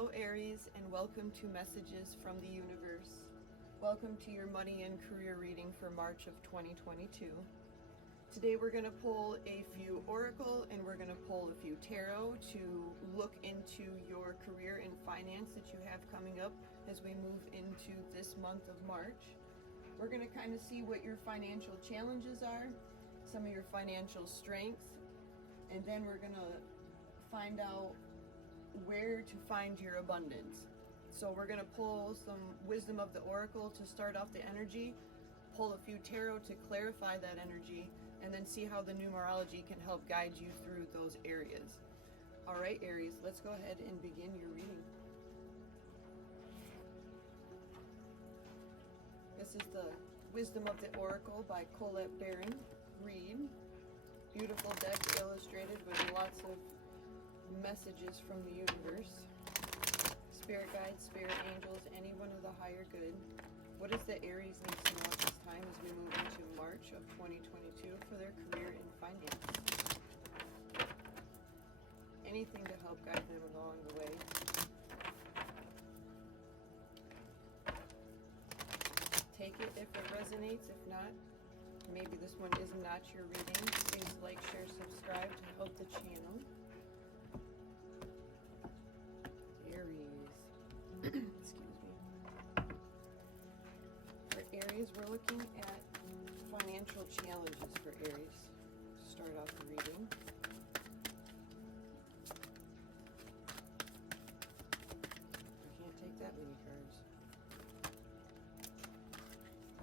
Hello Aries, and welcome to Messages from the Universe. Welcome to your money and career reading for March of 2022. Today we're going to pull a few oracle and we're going to pull a few tarot to look into your career and finance that you have coming up as we move into this month of March. We're going to kind of see what your financial challenges are, some of your financial strengths, and then we're going to find out where to find your abundance. So we're going to pull some wisdom of the oracle to start off the energy, pull a few tarot to clarify that energy, and then see how the numerology can help guide you through those areas. All right, Aries, let's go ahead and begin your reading. This is the Wisdom of the Oracle by Colette Baron Reed. Beautiful deck illustrated with lots of messages from the universe. Spirit guides, spirit angels, anyone of the higher good. What does the Aries need to know at this time as we move into March of 2022 for their career and finance? Anything to help guide them along the way. Take it if it resonates. If not, maybe this one is not your reading. Please like, share, subscribe to help the channel. Aries. Excuse me. For Aries, we're looking at financial challenges for Aries. Start off the reading. I can't take that many cards.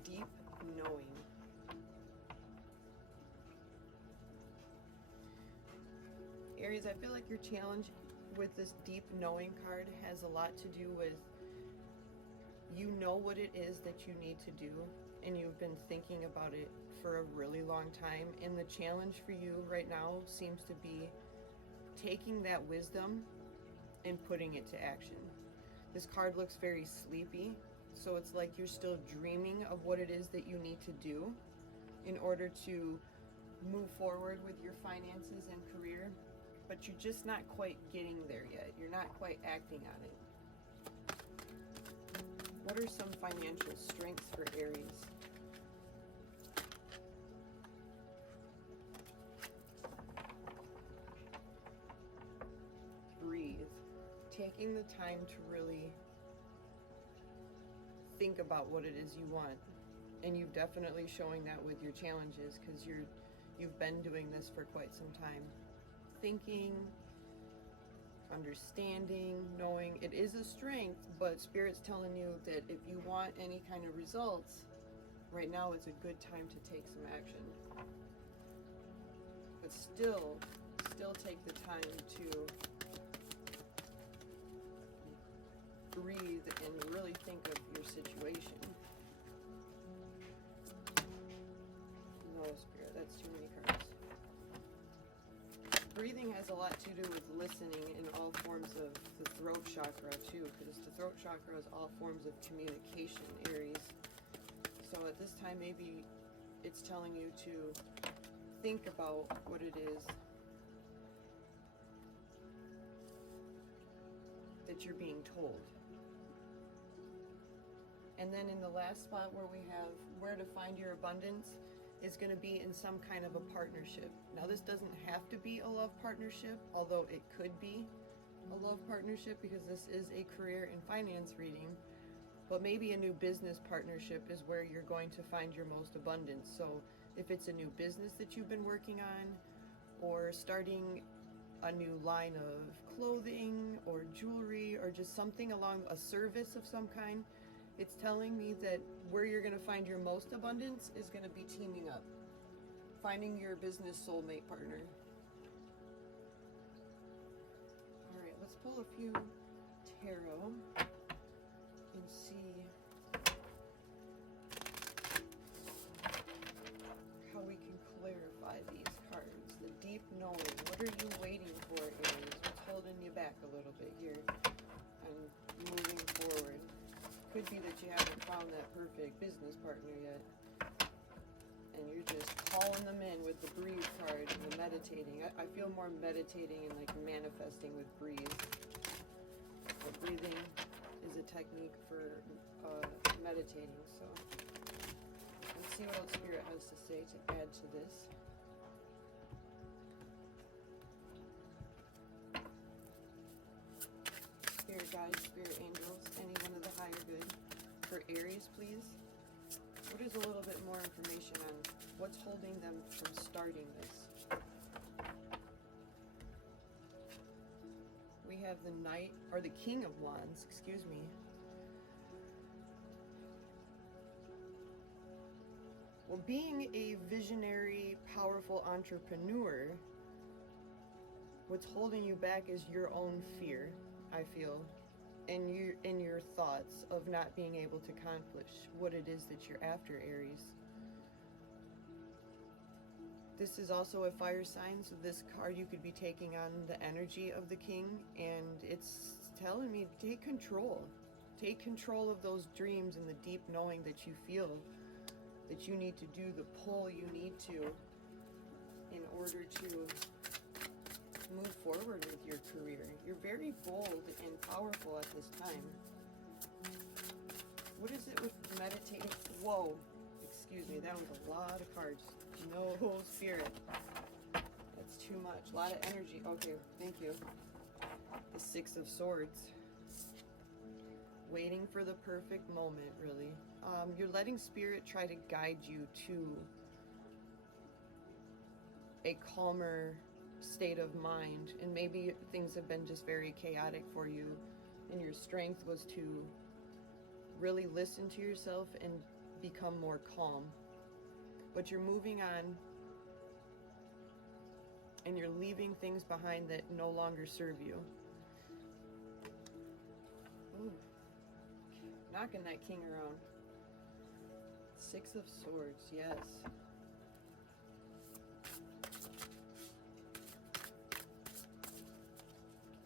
Deep knowing. Aries, I feel like your challenge with this deep knowing card has a lot to do with you know what it is that you need to do, and you've been thinking about it for a really long time, and the challenge for you right now seems to be taking that wisdom and putting it to action. This card looks very sleepy, so it's like you're still dreaming of what it is that you need to do in order to move forward with your finances and career, but you're just not quite getting there yet. You're not quite acting on it. What are some financial strengths for Aries? Breathe. Taking the time to really think about what it is you want. And you've definitely showing that with your challenges, because you've been doing this for quite some time. Thinking, understanding, knowing. It is a strength, but Spirit's telling you that if you want any kind of results, right now it's a good time to take some action. But still take the time to breathe and really think of your situation. No, Spirit, that's too many cards. Breathing has a lot to do with listening in all forms of the throat chakra too, because the throat chakra is all forms of communication, Aries. So at this time, maybe it's telling you to think about what it is that you're being told. And then in the last spot where we have where to find your abundance, is going to be in some kind of a partnership. Now, this doesn't have to be a love partnership, although it could be a love partnership because this is a career and finance reading. But maybe a new business partnership is where you're going to find your most abundance. So if it's a new business that you've been working on, or starting a new line of clothing or jewelry, or just something along a service of some kind, it's telling me that where you're going to find your most abundance is going to be teaming up, finding your business soulmate partner. All right, let's pull a few tarot and see how we can clarify these cards. The deep knowing. What are you waiting for, Aries? What's holding you back a little bit here and moving forward? Could be that you haven't found that perfect business partner yet, and you're just calling them in with the breathe card and the meditating. I feel more meditating and like manifesting with breathe. But breathing is a technique for meditating. So let's see what else Spirit has to say to add to this. Spirit guides, spirit angels, anyone of the higher good. For Aries, please. What is a little bit more information on what's holding them from starting this? We have the Knight, or the King of Wands, excuse me. Well, being a visionary, powerful entrepreneur, what's holding you back is your own fear, I feel, and in your thoughts of not being able to accomplish what it is that you're after, Aries. This is also a fire sign, so this card you could be taking on the energy of the king, and it's telling me take control. Take control of those dreams and the deep knowing that you feel that you need to do the pull you need to in order to move forward with your career. You're very bold and powerful at this time. What is it with meditating? Whoa, excuse me, that was a lot of cards. No, Spirit. That's too much. A lot of energy. Okay, thank you. The Six of Swords. Waiting for the perfect moment, really. You're letting Spirit try to guide you to a calmer state of mind, and maybe things have been just very chaotic for you, and your strength was to really listen to yourself and become more calm. But you're moving on, and you're leaving things behind that no longer serve you. Ooh. Knocking that king around. Six of Swords, yes.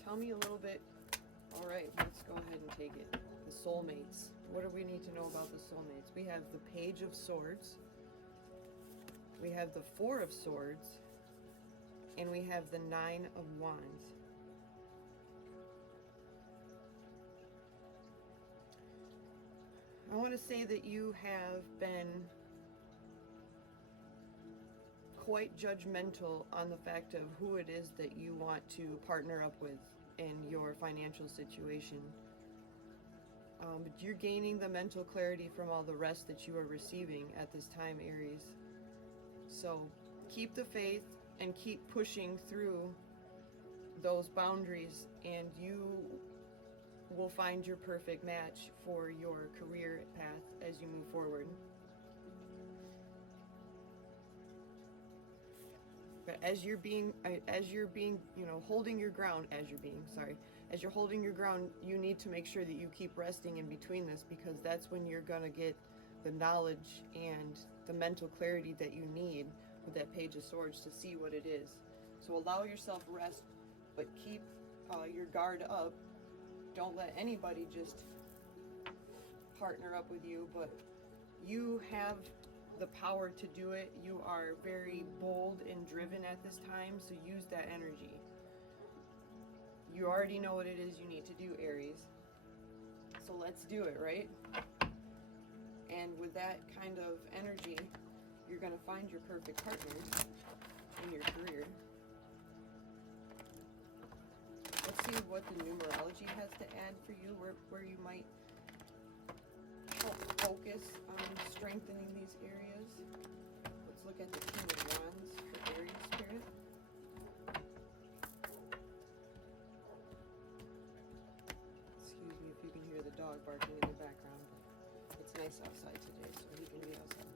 Tell me a little bit. All right, let's go ahead and take it. The Soulmates. What do we need to know about the Soulmates? We have the Page of Swords. We have the Four of Swords. And we have the Nine of Wands. I want to say that you have been quite judgmental on the fact of who it is that you want to partner up with in your financial situation. But you're gaining the mental clarity from all the rest that you are receiving at this time, Aries. So keep the faith and keep pushing through those boundaries, and you will find your perfect match for your career path as you move forward. But as you're being, you know, holding your ground, as you're holding your ground, you need to make sure that you keep resting in between this, because that's when you're gonna get the knowledge and the mental clarity that you need with that Page of Swords to see what it is. So allow yourself rest, but keep your guard up. Don't let anybody just partner up with you, but you have the power to do it. You are very bold and driven at this time, so use that energy. You already know what it is you need to do, Aries. So let's do it, right? And with that kind of energy, you're going to find your perfect partner in your career. Let's see what the numerology has to add for you, where you might help focus on strengthening these areas. Let's look at the King of Wands for Aries, Spirit. Excuse me if you can hear the dog barking in the background. It's nice outside today, so he can be outside.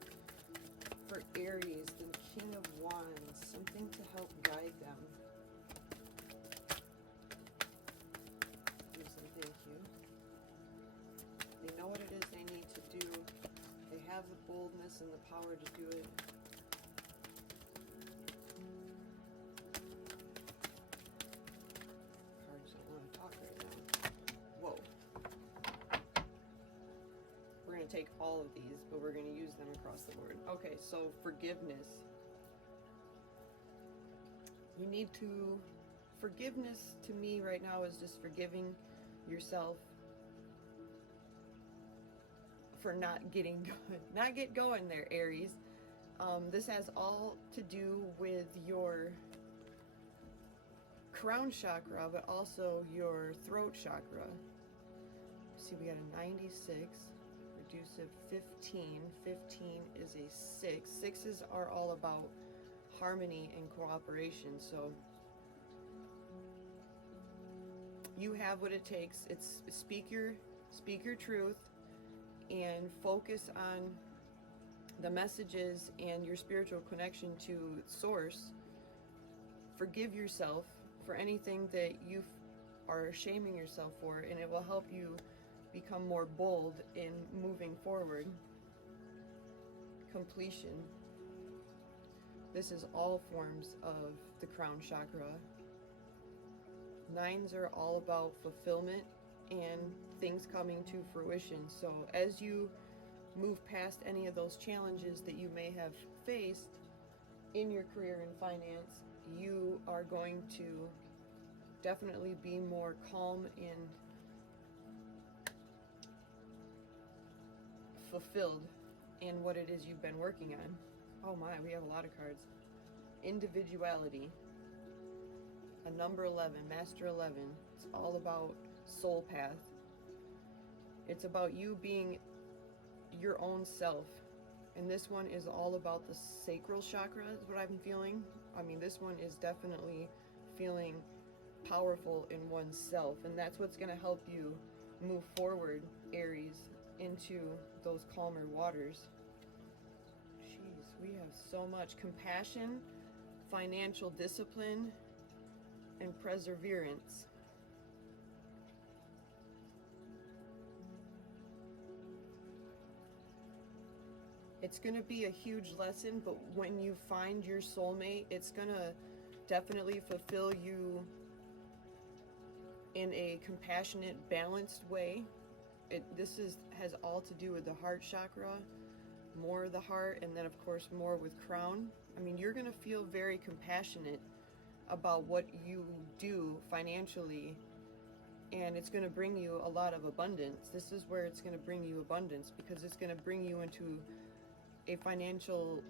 For Aries, the King of Wands, something to help guide them. Thank you. They know what it is they need to do. They have the boldness and the power to do it. Cards don't want to talk right now. Whoa. We're going to take all of these, but we're going to use them across the board. Okay, so forgiveness. You need to... Forgiveness to me right now is just forgiving yourself for not get going there, Aries. This has all to do with your crown chakra, but also your throat chakra. See, we got a 96, reduce of 15. 15 is a 6. Sixes are all about harmony and cooperation. So you have what it takes. It's speak your truth and focus on the messages and your spiritual connection to source. Forgive yourself for anything that you are shaming yourself for, and it will help you become more bold in moving forward. Completion. This is all forms of the crown chakra. Nines are all about fulfillment and things coming to fruition. So as you move past any of those challenges that you may have faced in your career and finance, you are going to definitely be more calm and fulfilled in what it is you've been working on. Oh my, we have a lot of cards. Individuality. A number 11, Master 11. It's all about soul path. It's about you being your own self. And this one is all about the sacral chakra, is what I'm feeling. I mean, this one is definitely feeling powerful in oneself. And that's what's going to help you move forward, Aries, into those calmer waters. Jeez, we have so much compassion, financial discipline, and perseverance. It's going to be a huge lesson, but when you find your soulmate, it's going to definitely fulfill you in a compassionate, balanced way. This has all to do with the heart chakra, more the heart, and then of course more with crown. I mean, you're going to feel very compassionate about what you do financially, and it's going to bring you a lot of abundance. This is where it's going to bring you abundance, because it's going to bring you into a financially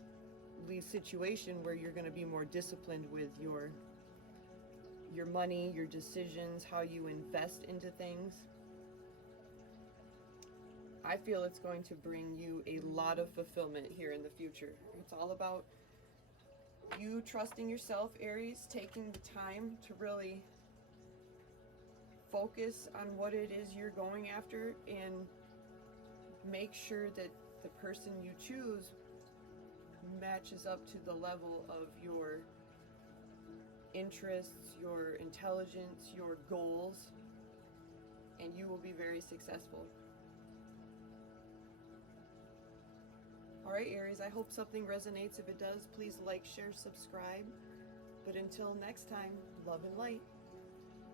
situation where you're going to be more disciplined with your money, your decisions, how you invest into things. I feel it's going to bring you a lot of fulfillment here in the future. It's all about you trusting yourself, Aries, taking the time to really focus on what it is you're going after, and make sure that the person you choose matches up to the level of your interests, your intelligence, your goals, and you will be very successful. Alright, Aries, I hope something resonates. If it does, please like, share, subscribe. But until next time, love and light.